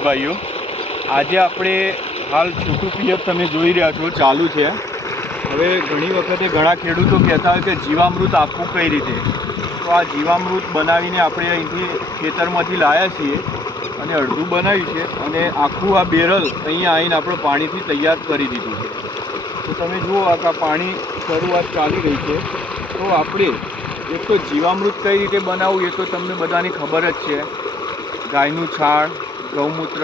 ખેડૂત ભાઈઓ, આજે આપણે હાલ છૂટું પિયત તમે જોઈ રહ્યા છો, ચાલુ છે. હવે ઘણી વખતે ઘણા ખેડૂતો કહેતા હોય કે જીવામૃત આપવું કઈ રીતે? તો આ જીવામૃત બનાવીને આપણે અહીંથી ખેતરમાંથી લાવ્યા છીએ અને અડધું બનાવ્યું છે અને આખું આ બેરલ અહીંયા આવીને આપણે પાણીથી તૈયાર કરી દીધું છે. તો તમે જુઓ, આ પાણી શરૂઆત ચાલી રહી છે. તો આપણે એક તો જીવામૃત કઈ રીતે બનાવવું એ તો તમને બધાની ખબર જ છે. ગાયનું છાણ ગૌમૂત્ર,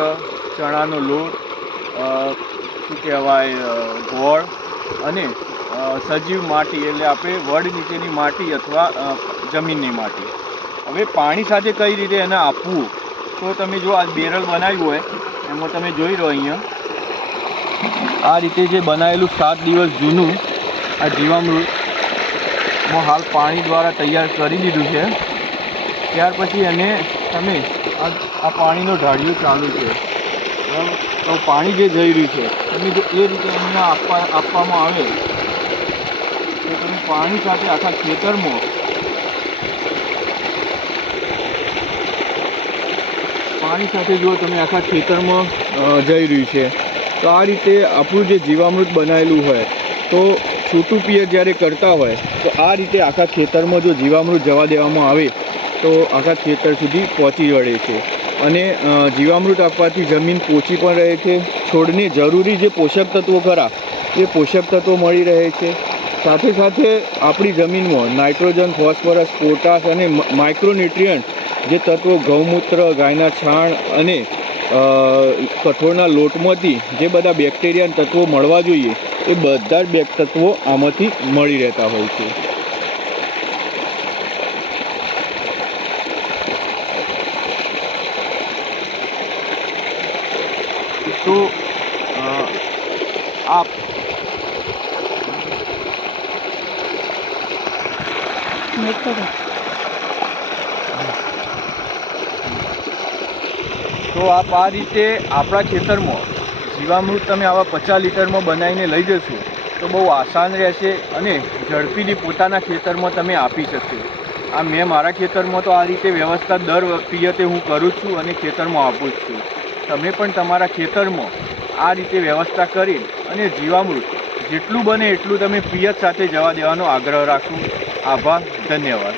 ચણાનો લોટ શું કહેવાય ગોળ અને સજીવ માટી એટલે આપણે વડ નીચેની માટી અથવા જમીનની માટી. હવે પાણી સાથે કઈ રીતે એને આપવું? તો તમે જો આ બેરલ બનાવ્યું હોય, એમાં તમે જોઈ લો અહીંયા. આ રીતે જે બનાવેલું સાત દિવસ જૂનું, આ જીવામૃત. હું હાલ પાણી દ્વારા તૈયાર કરી દીધું છે. ત્યાર પછી એને તમે આ આ પાણીનો ઢાળિયો ચાલુ છે. તો પાણી જે જઈ રહ્યું છે તમે જો એ રીતે એમને આપવા આપવામાં આવે. તો તમે પાણી સાથે આખા ખેતરમાં પાણી સાથે જો તમે આખા ખેતરમાં જઈ રહ્યું છે. તો આ રીતે આપણું જે જીવામૃત બનાવેલું હોય, તો છૂટું પિયત જ્યારે કરતા હોય, તો આ રીતે આખા ખેતરમાં જો જીવામૃત જવા દેવામાં આવે તો આખા ખેતર સુધી પહોંચી વળે છે. અને જીવામૃત આપવાથી જમીન પોચી પણ રહે છે. છોડને જરૂરી જે પોષક તત્વો ખરા, એ પોષક તત્વો મળી રહે છે. સાથે સાથે આપણી જમીનમાં નાઇટ્રોજન, ફોસ્ફરસ, પોટાશ અને માઇક્રોન્યુટ્રિયન્ટ જે તત્વો ગૌમૂત્ર, ગાયના છાણ અને કઠોળના લોટમાંથી જે બધા બેક્ટેરિયા તત્વો મળવા જોઈએ, એ બધા જ બેક, તત્વો આમાંથી મળી રહેતા હોય છે. તો આપ તો આપ આ રીતે આપણા ખેતરમાં જીવામૃત તમે આવા પચાસ લીટરમાં બનાવીને લઈ જશો, તો બહુ આસાન રહેશે અને ઝડપીથી પોતાના ખેતરમાં તમે આપી શકશો. આ મેં મારા ખેતરમાં તો આ રીતે વ્યવસ્થા દર વખતે હું કરું છું અને ખેતરમાં આપું જ છું. તમે પણ તમારા ખેતરમાં આ રીતે વ્યવસ્થા કરી અને જીવામૃત જેટલું બને એટલું તમે પિયત સાથે જવા દેવાનો આગ્રહ રાખું. આભાર. ધન્યવાદ.